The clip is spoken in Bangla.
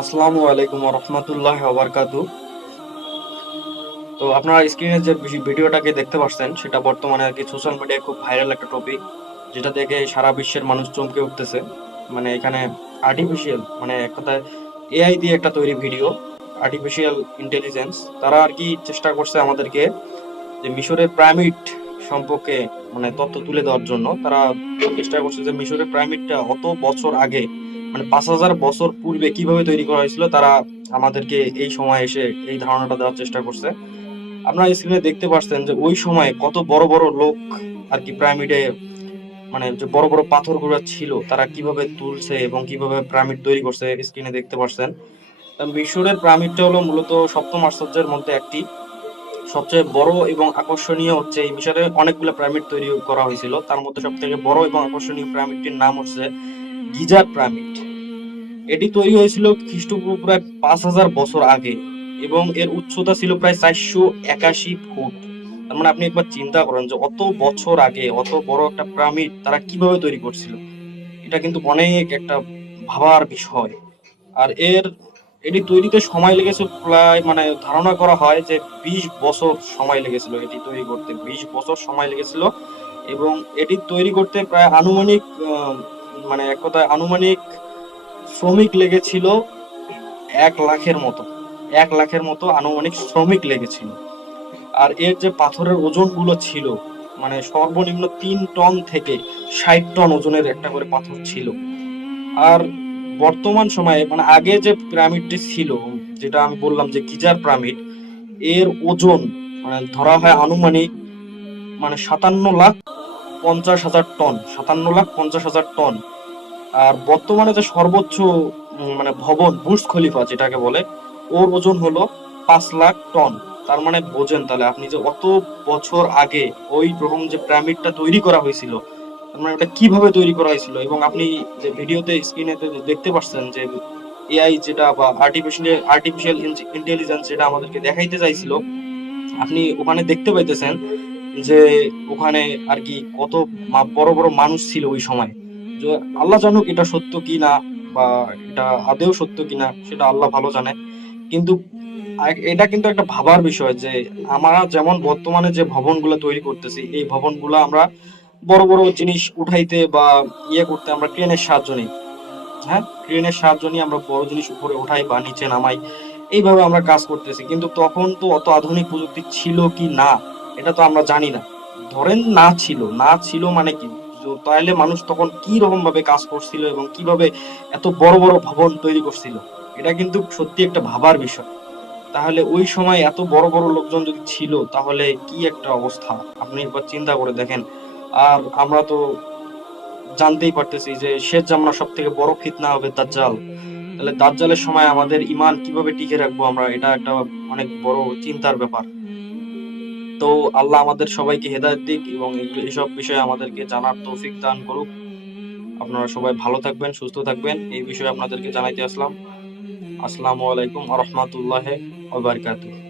আসসালামু আলাইকুম রহমতুল্লাহ ওবরকাতু। তো আপনারা স্ক্রিনে যে ভিডিওটাকে দেখতে পাচ্ছেন সেটা বর্তমানে আর কি সোশ্যাল মিডিয়ায় খুব ভাইরাল একটা টপিক, যেটা দেখে সারা বিশ্বের মানুষ চমকে উঠতেছে। মানে এখানে আর্টিফিশিয়াল, মানে এক কথায় এআই দিয়ে একটা তৈরি ভিডিও, আর্টিফিশিয়াল ইন্টেলিজেন্স, তারা আর কি চেষ্টা করছে আমাদেরকে যে মিশরের পিরামিড সম্পর্কে মানে তথ্য তুলে দেওয়ার জন্য। তারা চেষ্টা করছে যে মিশরের পিরামিডটা অত বছর আগে, মানে 5,000 বছর পূর্বে কিভাবে তৈরি করা হয়েছিল, তারা আমাদেরকে এই সময় এসে এই ধারণাটা দেওয়ার চেষ্টা করছে। আপনারা স্ক্রিনে দেখতে পাচ্ছেন যে ওই সময় কত বড় বড় লোক আর কি পিরামিডে, মানে যে বড় বড় পাথরগুলো ছিল তারা কিভাবে তুলছে এবং কিভাবে পিরামিড তৈরি করছে স্ক্রিনে দেখতে পাচ্ছেন। তা মিশরের পিরামিডটা হলো মূলত সপ্তম আশ্চর্যের মধ্যে একটি। সবচেয়ে বড় এবং আকর্ষণীয় হচ্ছে, এই মিশরে অনেকগুলো পিরামিড তৈরি করা হয়েছিল, তার মধ্যে সব থেকে বড় এবং আকর্ষণীয় পিরামিডটির নাম হচ্ছে গিজার পিরামিড। এটি তৈরি হয়েছিল খ্রিস্টপূর্ব প্রায় 5,000 বছর আগে এবং এর উচ্চতা ছিল প্রায় 481 ফুট। তার মানে আপনি একবার চিন্তা করেন যে অত বছর আগে অত বড় একটা পিরামিড তারা কিভাবে তৈরি করছিল। এটা কিন্তু অনেক একটা ভাবার বিষয়। আর এটি তৈরিতে সময় লেগেছিল প্রায়, মানে ধারণা করা হয় যে 20 বছর সময় লেগেছিল এটি তৈরি করতে, 20 বছর সময় লেগেছিল। এবং এটি তৈরি করতে প্রায় আনুমানিক মানে এক কথায় আনুমানিক শ্রমিক লেগেছিল 1 লাখের মতো। 1 লাখের মতো আনুমানিক শ্রমিক লেগেছিল। আর এর যে পাথরের ওজন গুলো ছিল, মানে সর্বনিম্ন 3 টন থেকে 60 টন ওজনের একটা করে পাথর ছিল। আর বর্তমান সময়ে মানে আগে যে পিরামিডটি ছিল, যেটা আমি বললাম যে গিজার পিরামিড, এর ওজন মানে ধরা হয় আনুমানিক মানে 57,50,000 টন, 57,50,000 টন। আর বর্তমানে যে সর্বোচ্চ মানে ভবন বুর্জ খলিফা যেটাকে বলে, ওর ওজন হলো 5 লাখ টন। তার মানে বোঝেন তাহলে আপনি যে অত বছর আগে ওই রকম যে পিরামিডটা তৈরি করা হয়েছিল, তার মানে ওটা কিভাবে তৈরি করা হয়েছিল। এবং আপনি যে ভিডিওতে স্ক্রিনে দেখতে পাচ্ছেন যে এআই যেটা বা আর্টিফিশিয়াল ইন্টেলিজেন্স যেটা আমাদেরকে দেখাইতে চাইছিল, আপনি ওখানে দেখতে পাইতেছেন যে ওখানে আর কি কত বড় বড় মানুষ ছিল ওই সময়। যে আল্লাহ জানুক এটা সত্য কি না, বা এটা আদেও সত্য কিনা সেটা আল্লাহ ভালো জানে। কিন্তু এটা কিন্তু একটা ভাবার বিষয় যে আমরা যেমন বর্তমানে যে ভবনগুলো তৈরি করতেছি, এই ভবনগুলো আমরা বড় বড় জিনিস উঠাইতে বা ইয়ে করতে আমরা ক্রেনের সাহায্য নিই। হ্যাঁ, ক্রেনের সাহায্য নিয়ে আমরা বড় জিনিস উপরে উঠাই বা নিচে নামাই, এইভাবে আমরা কাজ করতেছি। কিন্তু তখন তো অত আধুনিক প্রযুক্তি ছিল কি না এটা তো আমরা জানি না। ধরেন না ছিল মানে কি, তাহলে মানুষ তখন কি রকম ভাবে কাজ করছিল এবং কিভাবে এত বড় বড় ভবন তৈরি করছিল, এটা কিন্তু সত্যি একটা ভাবার বিষয়। তাহলে ওই সময় এত বড় বড় লোকজন যদি ছিল তাহলে কি একটা অবস্থা, আপনি একবার চিন্তা করে দেখেন। আর আমরা তো জানতেই পারতেছি যে শেষ জামানার সব থেকে বড় ফিতনা হবে দাজ্জাল। তাহলে দাজ্জালের সময় আমাদের ইমান কিভাবে টিকে রাখবো আমরা, এটা একটা অনেক বড় চিন্তার ব্যাপার। তো আল্লাহ আমাদের সবাইকে হেদায়েত দিক এবং এইসব বিষয়ে আমাদেরকে জানার তৌফিক দান করুক। আপনারা সবাই ভালো থাকবেন, সুস্থ থাকবেন, এই বিষয়ে আপনাদেরকে জানাইতে আসলাম। আসসালামু আলাইকুম ওয়া রাহমাতুল্লাহি ওয়া বারাকাতুহু।